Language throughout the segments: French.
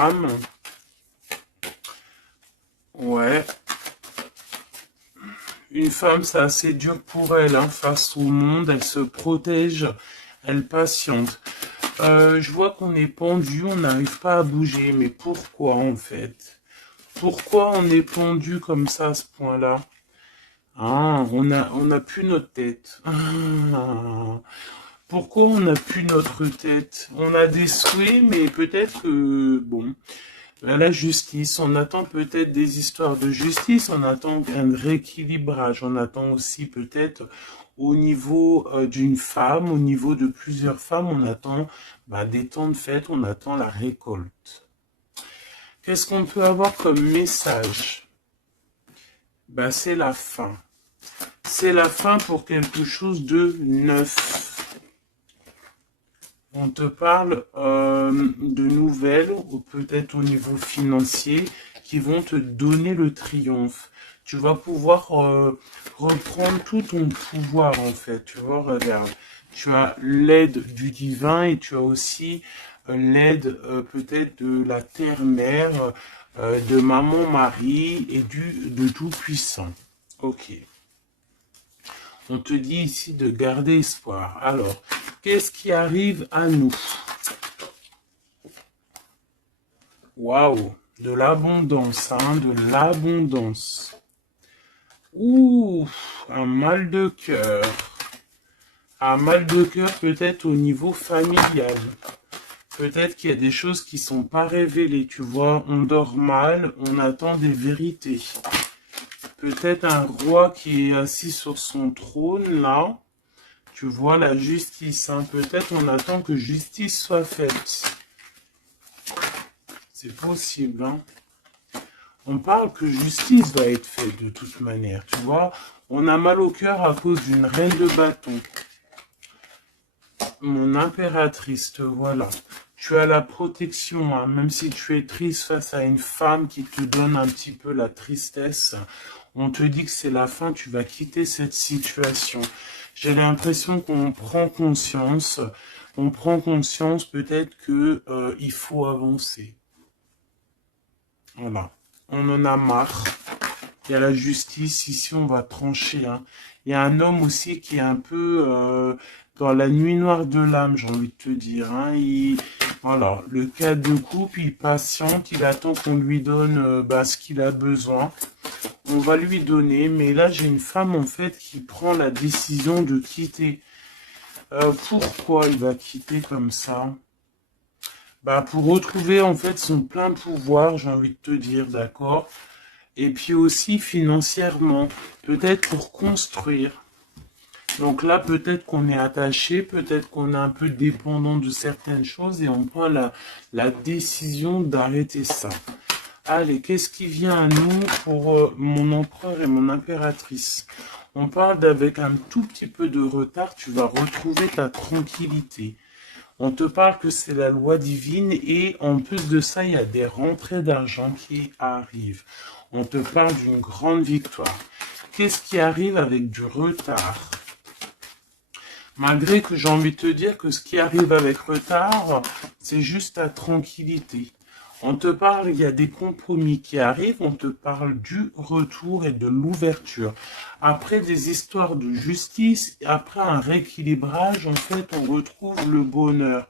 femme. Ouais. Une femme, c'est assez dur pour elle, hein, face au monde. Elle se protège, elle patiente. Je vois qu'on est pendu, on n'arrive pas à bouger. Mais pourquoi, en fait? Pourquoi on est pendu comme ça à ce point-là? Ah, on a plus notre tête. Ah, pourquoi on n'a plus notre tête? On a des souhaits, mais peut-être que, bon, la justice, on attend peut-être des histoires de justice, on attend un rééquilibrage, on attend aussi peut-être au niveau d'une femme, au niveau de plusieurs femmes, on attend des temps de fête, on attend la récolte. Qu'est-ce qu'on peut avoir comme message? C'est la fin. C'est la fin pour quelque chose de neuf. On te parle de nouvelles, ou peut-être au niveau financier, qui vont te donner le triomphe. Tu vas pouvoir reprendre tout ton pouvoir, en fait. Tu vois, regarde. Tu as l'aide du divin et tu as aussi l'aide peut-être de la terre-mère, de maman-Marie et de Tout-Puissant. Ok. On te dit ici de garder espoir. Alors, qu'est-ce qui arrive à nous? Waouh, de l'abondance, hein, de l'abondance. Ouh, un mal de cœur. Un mal de cœur peut-être au niveau familial. Peut-être qu'il y a des choses qui ne sont pas révélées, tu vois. On dort mal, on attend des vérités. Peut-être un roi qui est assis sur son trône, là. Tu vois la justice, hein. Peut-être on attend que justice soit faite. C'est possible, hein. On parle que justice va être faite de toute manière, tu vois. On a mal au cœur à cause d'une reine de bâton. Mon impératrice, te voilà. Tu as la protection, hein. Même si tu es triste face à une femme qui te donne un petit peu la tristesse, on te dit que c'est la fin, tu vas quitter cette situation. J'ai l'impression qu'on prend conscience. On prend conscience peut-être que il faut avancer. Voilà. On en a marre. Il y a la justice, ici on va trancher. Hein. Il y a un homme aussi qui est un peu dans la nuit noire de l'âme, j'ai envie de te dire. Hein. Voilà, le cas de couple, il patiente, il attend qu'on lui donne ce qu'il a besoin. On va lui donner, mais là j'ai une femme en fait qui prend la décision de quitter. Pourquoi il va quitter comme ça? Pour retrouver en fait son plein pouvoir, j'ai envie de te dire, d'accord? Et puis aussi financièrement, peut-être pour construire. Donc là, peut-être qu'on est attaché, peut-être qu'on est un peu dépendant de certaines choses et on prend la décision d'arrêter ça. Allez, qu'est-ce qui vient à nous pour mon empereur et mon impératrice? On parle d'avec un tout petit peu de retard, tu vas retrouver ta tranquillité. On te parle que c'est la loi divine et en plus de ça, il y a des rentrées d'argent qui arrivent. On te parle d'une grande victoire. Qu'est-ce qui arrive avec du retard? Malgré que j'ai envie de te dire que ce qui arrive avec retard, c'est juste ta tranquillité. On te parle, il y a des compromis qui arrivent, on te parle du retour et de l'ouverture. Après des histoires de justice, après un rééquilibrage, en fait, on retrouve le bonheur.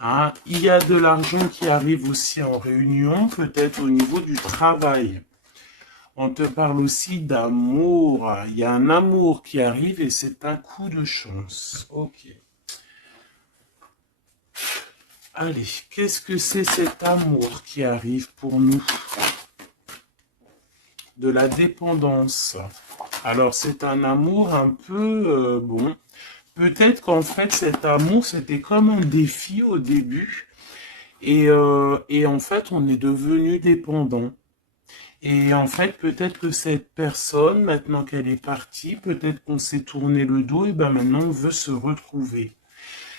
Hein, il y a de l'argent qui arrive aussi en réunion, peut-être au niveau du travail. On te parle aussi d'amour. Il y a un amour qui arrive et c'est un coup de chance. Ok. Allez, qu'est-ce que c'est cet amour qui arrive pour nous? De la dépendance. Alors, c'est un amour un peu, bon, peut-être qu'en fait, cet amour, c'était comme un défi au début. Et en fait, on est devenu dépendant. Et en fait, peut-être que cette personne, maintenant qu'elle est partie, peut-être qu'on s'est tourné le dos, et maintenant on veut se retrouver.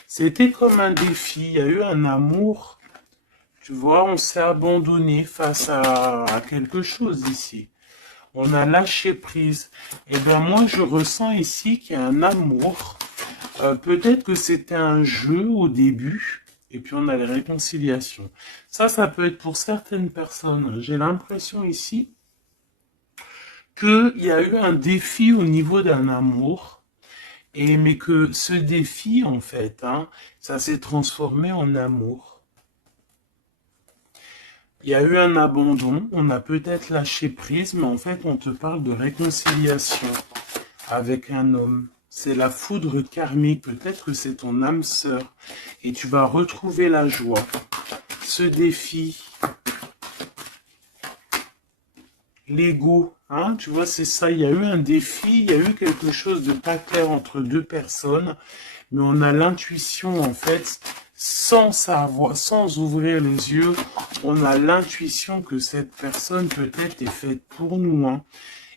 C'était comme un défi, il y a eu un amour, tu vois, on s'est abandonné face à quelque chose ici. On a lâché prise. Et moi, je ressens ici qu'il y a un amour. Peut-être que c'était un jeu au début. Et puis on a les réconciliations. Ça peut être pour certaines personnes. J'ai l'impression ici qu'il y a eu un défi au niveau d'un amour, mais que ce défi, en fait, ça s'est transformé en amour. Il y a eu un abandon, on a peut-être lâché prise, mais en fait, on te parle de réconciliation avec un homme. C'est la foudre karmique, peut-être que c'est ton âme sœur, et tu vas retrouver la joie. Ce défi, l'ego, tu vois, c'est ça, il y a eu un défi, il y a eu quelque chose de pas clair entre deux personnes, mais on a l'intuition, en fait, sans savoir, sans ouvrir les yeux, on a l'intuition que cette personne peut-être est faite pour nous,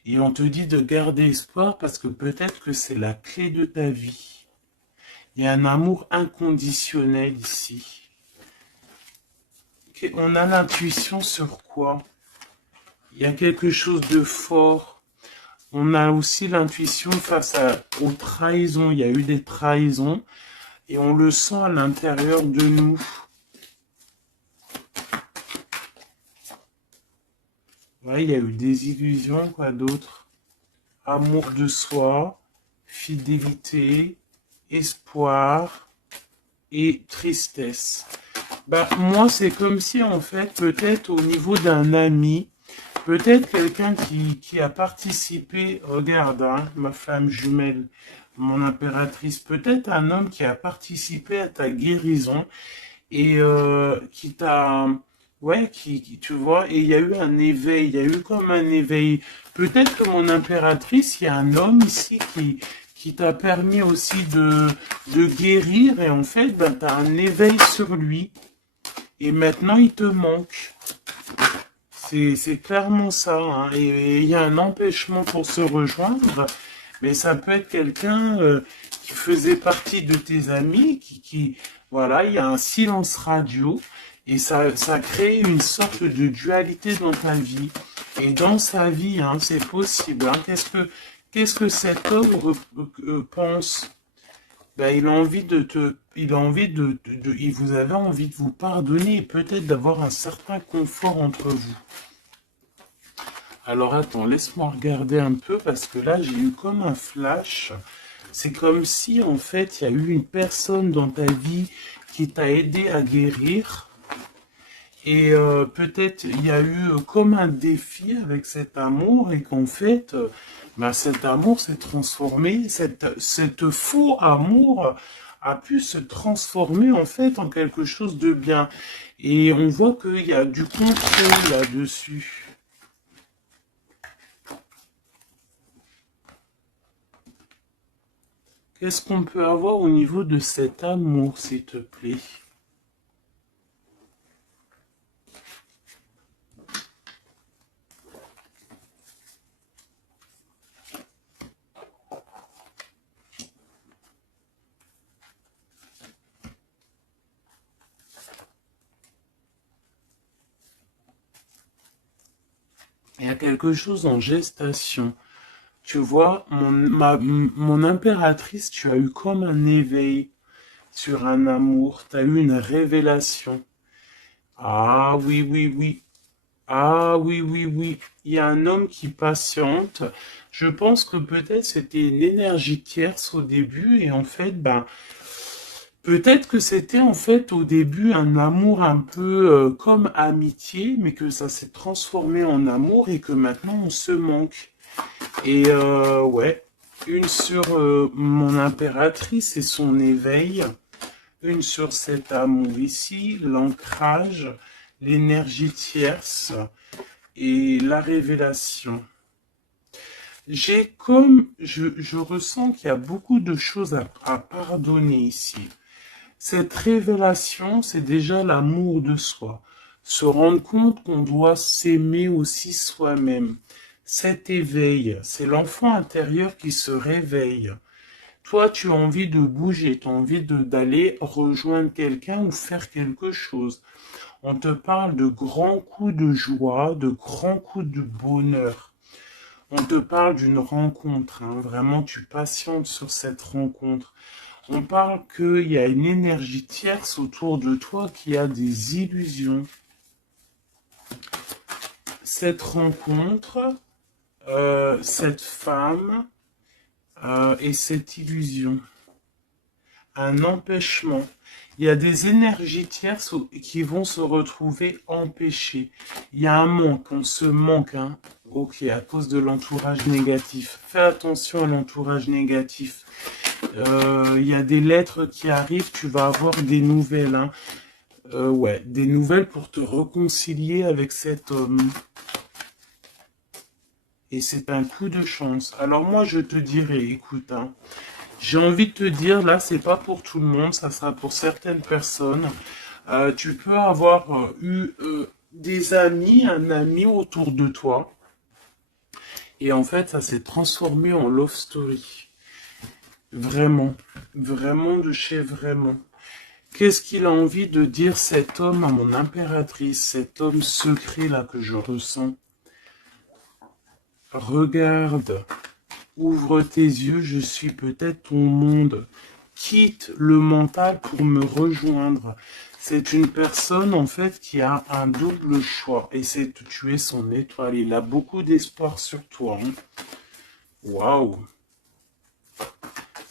Et on te dit de garder espoir parce que peut-être que c'est la clé de ta vie. Il y a un amour inconditionnel ici. On a l'intuition sur quoi? Il y a quelque chose de fort. On a aussi l'intuition face aux trahisons. Il y a eu des trahisons et on le sent à l'intérieur de nous. Ouais, il y a eu des illusions, quoi d'autre? Amour de soi, fidélité, espoir et tristesse. Moi, c'est comme si, en fait, peut-être au niveau d'un ami, peut-être quelqu'un qui a participé, regarde, ma flamme jumelle, mon impératrice, peut-être un homme qui a participé à ta guérison et qui t'a, ouais, tu vois, et il y a eu un éveil, il y a eu comme un éveil. Peut-être que mon impératrice, il y a un homme ici qui t'a permis aussi de guérir et en fait, tu as un éveil sur lui et maintenant il te manque. C'est clairement ça, et il y a un empêchement pour se rejoindre, mais ça peut être quelqu'un qui faisait partie de tes amis, voilà, il y a un silence radio, et ça crée une sorte de dualité dans ta vie. Et dans sa vie, c'est possible. Qu'est-ce que cet homme pense? Il a envie vous avez envie de vous pardonner et peut-être d'avoir un certain confort entre vous. Alors attends, laisse-moi regarder un peu parce que là j'ai eu comme un flash. C'est comme si en fait il y a eu une personne dans ta vie qui t'a aidé à guérir. Et peut-être il y a eu comme un défi avec cet amour et qu'en fait cet amour s'est transformé, cette faux amour a pu se transformer en fait en quelque chose de bien. Et on voit qu'il y a du contrôle là-dessus. Qu'est-ce qu'on peut avoir au niveau de cet amour, s'il te plaît? Il y a quelque chose en gestation. Tu vois, mon impératrice, tu as eu comme un éveil sur un amour, tu as eu une révélation. Ah oui, oui, oui. Ah oui, oui, oui. Il y a un homme qui patiente. Je pense que peut-être c'était une énergie tierce au début et en fait, peut-être que c'était en fait au début un amour un peu comme amitié, mais que ça s'est transformé en amour et que maintenant on se manque. Et ouais, une sur mon impératrice et son éveil, une sur cet amour ici, l'ancrage, l'énergie tierce et la révélation. Je ressens qu'il y a beaucoup de choses à pardonner ici. Cette révélation, c'est déjà l'amour de soi. Se rendre compte qu'on doit s'aimer aussi soi-même. Cet éveil, c'est l'enfant intérieur qui se réveille. Toi, tu as envie de bouger, tu as envie d'aller rejoindre quelqu'un ou faire quelque chose. On te parle de grands coups de joie, de grands coups de bonheur. On te parle d'une rencontre, vraiment tu patientes sur cette rencontre. On parle qu'il y a une énergie tierce autour de toi qui a des illusions. Cette rencontre, cette femme et cette illusion, un empêchement. Il y a des énergies tierces qui vont se retrouver empêchées. Il y a un manque, on se manque, hein. Ok, à cause de l'entourage négatif. Fais attention à l'entourage négatif. Il y a des lettres qui arrivent, tu vas avoir des nouvelles, hein. Ouais, des nouvelles pour te réconcilier avec cet homme. Et c'est un coup de chance. Alors moi, je te dirais, écoute, hein, j'ai envie de te dire, là, c'est pas pour tout le monde, ça sera pour certaines personnes. Tu peux avoir eu des amis, un ami autour de toi. Et en fait, ça s'est transformé en love story. Vraiment. Vraiment de chez vraiment. Qu'est-ce qu'il a envie de dire cet homme à mon impératrice, cet homme secret là que je ressens? Regarde, ouvre tes yeux, je suis peut-être ton monde. Quitte le mental pour me rejoindre. C'est une personne en fait qui a un double choix et c'est de tuer son étoile. Il a beaucoup d'espoir sur toi. Hein. Waouh!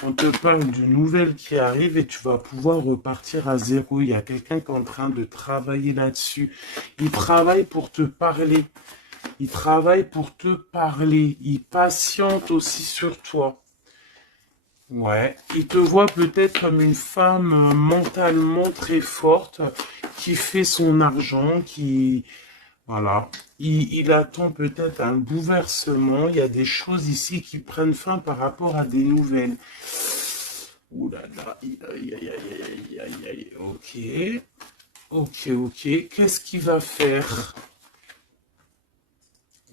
On te parle d'une nouvelle qui arrive et tu vas pouvoir repartir à zéro. Il y a quelqu'un qui est en train de travailler là-dessus. Il travaille pour te parler. Il travaille pour te parler. Il patiente aussi sur toi. Ouais. Il te voit peut-être comme une femme mentalement très forte qui fait son argent, qui... Voilà. Il attend peut-être un bouleversement. Il y a des choses ici qui prennent fin par rapport à des nouvelles. Ouh là là. Aïe, aïe, aïe, aïe, aïe, aïe. Ok. Ok, ok. Qu'est-ce qu'il va faire?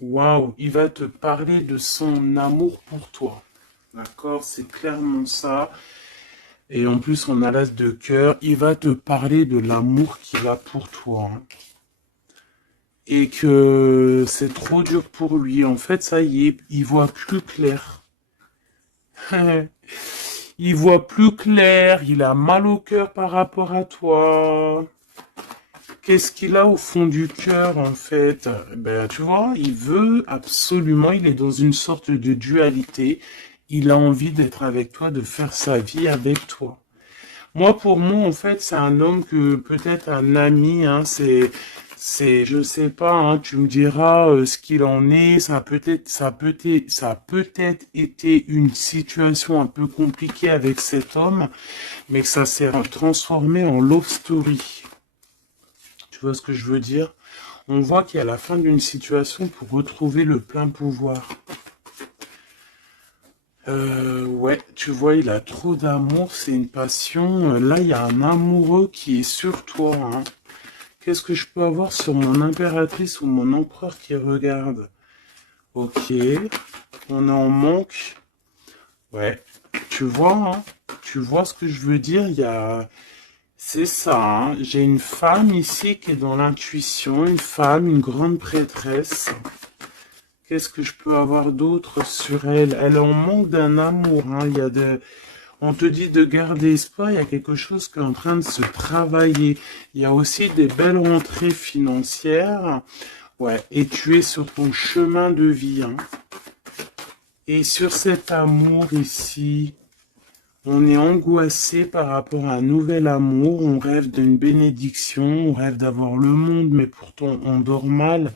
Waouh. Il va te parler de son amour pour toi. D'accord? C'est clairement ça. Et en plus, on a l'as de cœur. Il va te parler de l'amour qu'il a pour toi. Hein. Et que c'est trop dur pour lui. En fait, ça y est, il voit plus clair. Il voit plus clair, il a mal au cœur par rapport à toi. Qu'est-ce qu'il a au fond du cœur, en fait? Ben, tu vois, il veut absolument, il est dans une sorte de dualité. Il a envie d'être avec toi, de faire sa vie avec toi. Moi, pour moi, en fait, c'est un homme que peut-être un ami, hein, je sais pas, hein, tu me diras ce qu'il en est. Ça a peut-être été une situation un peu compliquée avec cet homme, mais que ça s'est transformé en love story. Tu vois ce que je veux dire? On voit qu'il y a la fin d'une situation pour retrouver le plein pouvoir. Ouais, tu vois, il a trop d'amour, c'est une passion. Là, il y a un amoureux qui est sur toi. Hein. Qu'est-ce que je peux avoir sur mon impératrice ou mon empereur qui regarde? Ok, on est en manque. Ouais, tu vois, hein, tu vois ce que je veux dire? Il y a... C'est ça, hein. J'ai une femme ici qui est dans l'intuition, une femme, une grande prêtresse. Qu'est-ce que je peux avoir d'autre sur elle? Elle est en manque d'un amour. Hein. Il y a de... On te dit de garder espoir, il y a quelque chose qui est en train de se travailler. Il y a aussi des belles rentrées financières. Ouais, et tu es sur ton chemin de vie. Hein. Et sur cet amour ici, on est angoissé par rapport à un nouvel amour. On rêve d'une bénédiction, on rêve d'avoir le monde, mais pourtant on dort mal.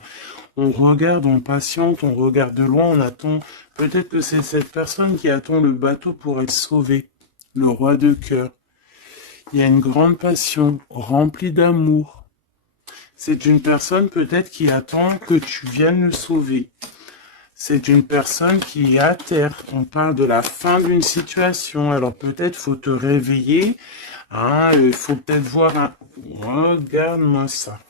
On regarde, on patiente, on regarde de loin, on attend. Peut-être que c'est cette personne qui attend le bateau pour être sauvée. Le roi de cœur. Il y a une grande passion, remplie d'amour. C'est une personne peut-être qui attend que tu viennes le sauver. C'est une personne qui est à terre. On parle de la fin d'une situation. Alors peut-être faut te réveiller. Hein, il faut peut-être voir un... Regarde-moi ça.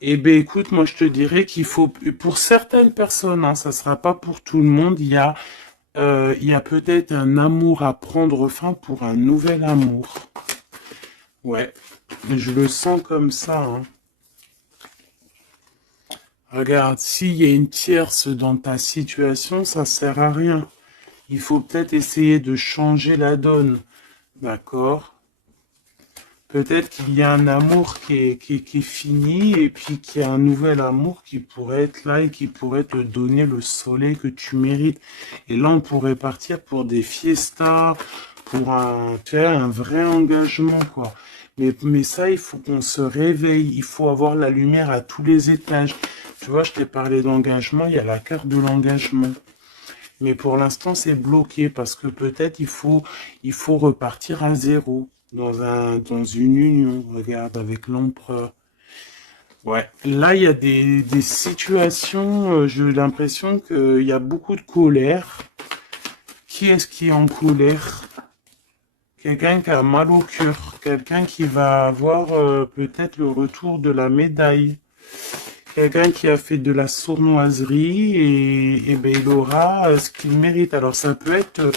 Eh bien, écoute, moi, je te dirais qu'il faut, pour certaines personnes, hein, ça sera pas pour tout le monde, il y a peut-être un amour à prendre fin pour un nouvel amour. Ouais, je le sens comme ça. Hein. Regarde, s'il y a une tierce dans ta situation, ça sert à rien. Il faut peut-être essayer de changer la donne, d'accord? Peut-être qu'il y a un amour qui est fini et puis qu'il y a un nouvel amour qui pourrait être là et qui pourrait te donner le soleil que tu mérites. Et là, on pourrait partir pour des fiestas, pour tu vois, un vrai engagement, quoi. Mais ça, il faut qu'on se réveille. Il faut avoir la lumière à tous les étages. Tu vois, je t'ai parlé d'engagement, il y a la carte de l'engagement. Mais pour l'instant, c'est bloqué parce que peut-être il faut repartir à zéro dans une union. Regarde, avec l'empereur. Ouais, là, il y a des situations, j'ai l'impression qu'il y a beaucoup de colère. Qui est-ce qui est en colère? Quelqu'un qui a mal au cœur, quelqu'un qui va avoir peut-être le retour de la médaille. Quelqu'un qui a fait de la sournoiserie et ben, il aura ce qu'il mérite. Alors ça peut être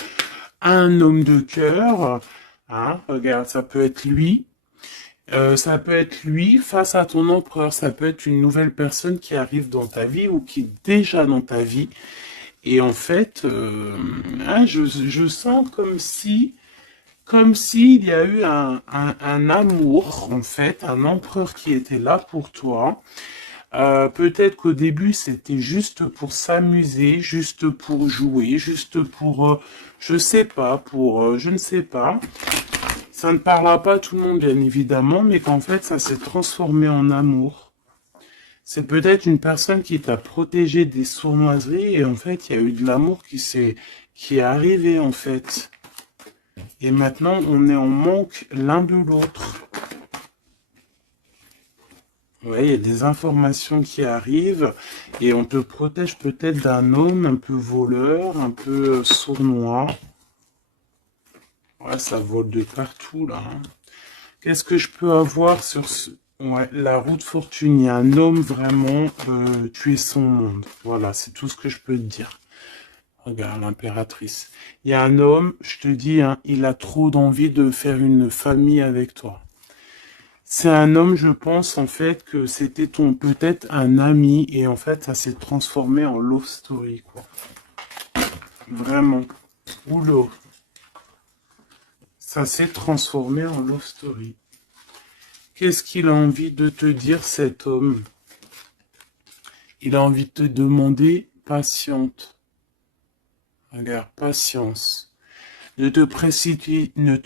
un homme de cœur, hein, regarde, ça peut être lui face à ton empereur, ça peut être une nouvelle personne qui arrive dans ta vie ou qui est déjà dans ta vie. Et en fait, hein, je sens comme s'il y a eu un amour, en fait, un empereur qui était là pour toi. Peut-être qu'au début, c'était juste pour s'amuser, juste pour jouer, juste pour, je sais pas, je ne sais pas. Ça ne parlera pas à tout le monde, bien évidemment, mais qu'en fait, ça s'est transformé en amour. C'est peut-être une personne qui t'a protégé des sournoiseries et en fait, il y a eu de l'amour qui est arrivé, en fait. Et maintenant, on est en manque l'un de l'autre. Ouais, il y a des informations qui arrivent et on te protège peut-être d'un homme un peu voleur, un peu sournois. Ouais, ça vole de partout là, hein. Qu'est-ce que je peux avoir sur ouais, la route fortune? Il y a un homme vraiment, tu es son monde. Voilà, c'est tout ce que je peux te dire. Regarde, l'impératrice. Il y a un homme, je te dis, hein, il a trop d'envie de faire une famille avec toi. C'est un homme, je pense, en fait, que c'était peut-être un ami, et en fait, ça s'est transformé en love story, quoi. Vraiment. Oula. Ça s'est transformé en love story. Qu'est-ce qu'il a envie de te dire, cet homme? Il a envie de te demander patiente. Regarde, patience. Ne te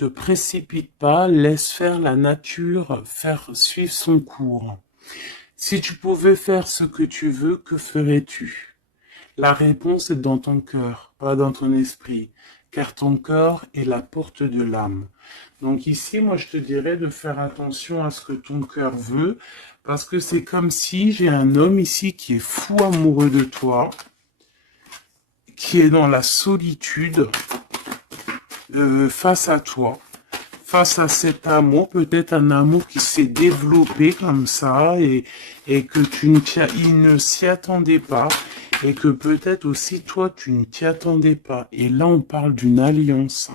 précipite pas, laisse faire la nature, faire suivre son cours. Si tu pouvais faire ce que tu veux, que ferais-tu? La réponse est dans ton cœur, pas dans ton esprit, car ton cœur est la porte de l'âme. Donc ici, moi, je te dirais de faire attention à ce que ton cœur veut, parce que c'est comme si j'ai un homme ici qui est fou amoureux de toi, qui est dans la solitude, face à toi, face à cet amour, peut-être un amour qui s'est développé comme ça et que il ne s'y attendait pas et que peut-être aussi toi tu ne t'y attendais pas. Et là on parle d'une alliance.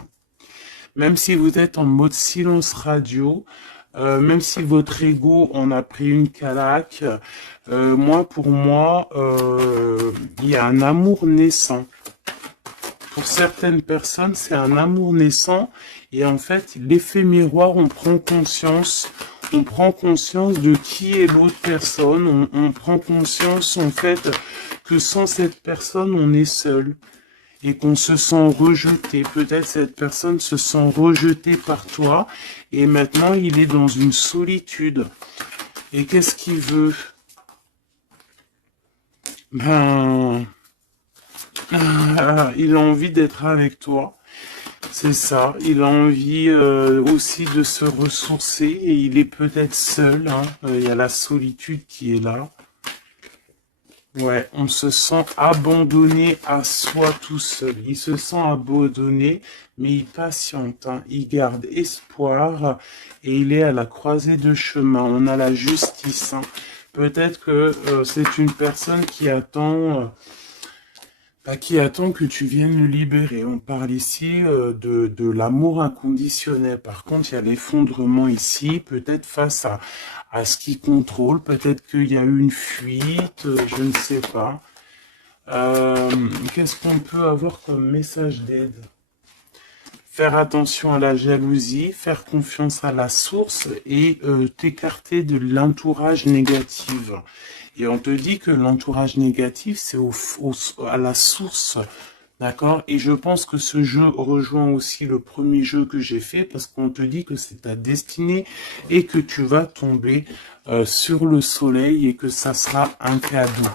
Même si vous êtes en mode silence radio, même si votre ego en a pris une calaque, pour moi, il y a un amour naissant. Pour certaines personnes, c'est un amour naissant et en fait, l'effet miroir, on prend conscience de qui est l'autre personne, on prend conscience en fait que sans cette personne, on est seul et qu'on se sent rejeté. Peut-être cette personne se sent rejetée par toi et maintenant, il est dans une solitude. Et qu'est-ce qu'il veut? Ben, il a envie d'être avec toi. C'est ça, il a envie aussi de se ressourcer et il est peut-être seul, hein. Il y a la solitude qui est là. Ouais, on se sent abandonné à soi tout seul. Il se sent abandonné, mais il patiente, hein. Il garde espoir et il est à la croisée de chemin. On a la justice, hein. Peut-être que c'est une personne qui attend que tu viennes le libérer. On parle ici de l'amour inconditionnel. Par contre, il y a l'effondrement ici, peut-être face à ce qui contrôle, peut-être qu'il y a eu une fuite, je ne sais pas. Qu'est-ce qu'on peut avoir comme message d'aide? Faire attention à la jalousie, faire confiance à la source et t'écarter de l'entourage négatif. Et on te dit que l'entourage négatif, c'est à la source. D'accord? Et je pense que ce jeu rejoint aussi le premier jeu que j'ai fait parce qu'on te dit que c'est ta destinée et que tu vas tomber sur le soleil et que ça sera un cadeau.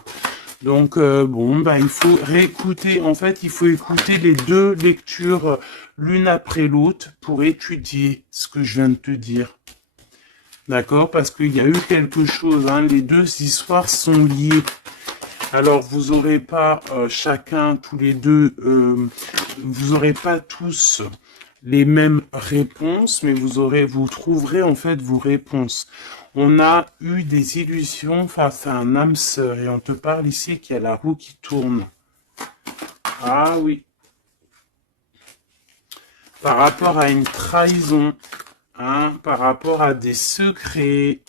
Donc bon, bah il faut réécouter, en fait il faut écouter les deux lectures l'une après l'autre pour étudier ce que je viens de te dire. D'accord? Parce qu'il y a eu quelque chose, hein, les deux histoires sont liées. Alors vous aurez pas chacun, tous les deux, vous aurez pas tous les mêmes réponses, mais vous trouverez en fait vos réponses. On a eu des illusions face à un âme sœur et on te parle ici qu'il y a la roue qui tourne. Ah oui. Par rapport à une trahison, hein, par rapport à des secrets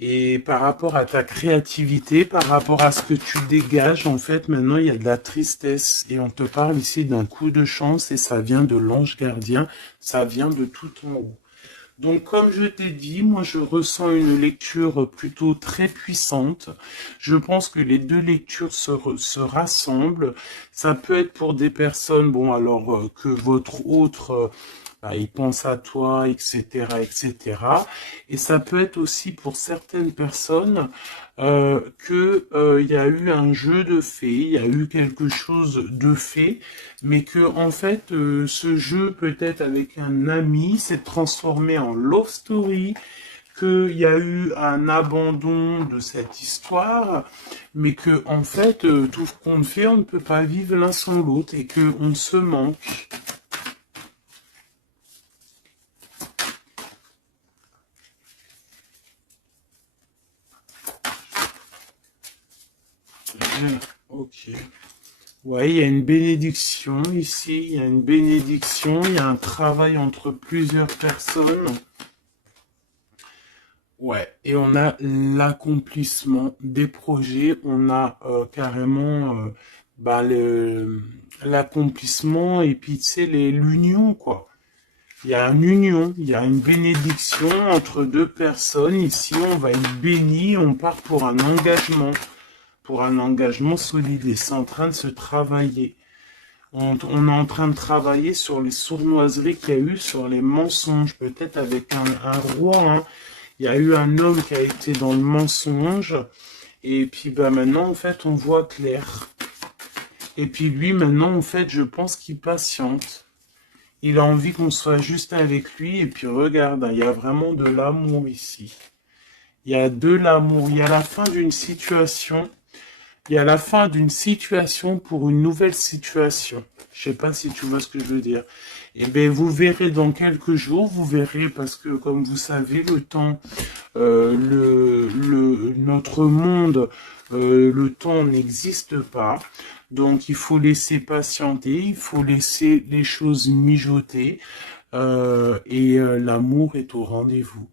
et par rapport à ta créativité, par rapport à ce que tu dégages, en fait, maintenant il y a de la tristesse et on te parle ici d'un coup de chance et ça vient de l'ange gardien, ça vient de tout en haut. Donc, comme je t'ai dit, moi, je ressens une lecture plutôt très puissante. Je pense que les deux lectures se rassemblent. Ça peut être pour des personnes, bon, alors que votre autre, bah, il pense à toi, etc., etc. Et ça peut être aussi pour certaines personnes que il y a eu un jeu de fées, il y a eu quelque chose de fait, mais que en fait ce jeu peut-être avec un ami s'est transformé en love story, qu'il y a eu un abandon de cette histoire, mais que en fait tout ce qu'on fait, on ne peut pas vivre l'un sans l'autre et que on se manque. Ok. Ouais, il y a une bénédiction ici, il y a une bénédiction, il y a un travail entre plusieurs personnes. Ouais, et on a l'accomplissement des projets, on a carrément bah, l'accomplissement et puis tu sais, l'union quoi. Il y a une union, il y a une bénédiction entre deux personnes. Ici, on va être béni, on part pour un engagement solide et c'est en train de se travailler. On est en train de travailler sur les sournoiseries qu'il y a eu, sur les mensonges, peut-être avec un roi. Hein. Il y a eu un homme qui a été dans le mensonge. Et puis bah, maintenant, en fait, on voit clair. Et puis lui, maintenant, en fait, je pense qu'il patiente. Il a envie qu'on soit juste avec lui. Et puis regarde, hein, il y a vraiment de l'amour ici. Il y a de l'amour. Il y a la fin d'une situation. Il y a la fin d'une situation pour une nouvelle situation. Je sais pas si tu vois ce que je veux dire. Eh bien, vous verrez dans quelques jours, vous verrez parce que, comme vous savez, le temps, notre monde, le temps n'existe pas. Donc, il faut laisser patienter, il faut laisser les choses mijoter, et l'amour est au rendez-vous.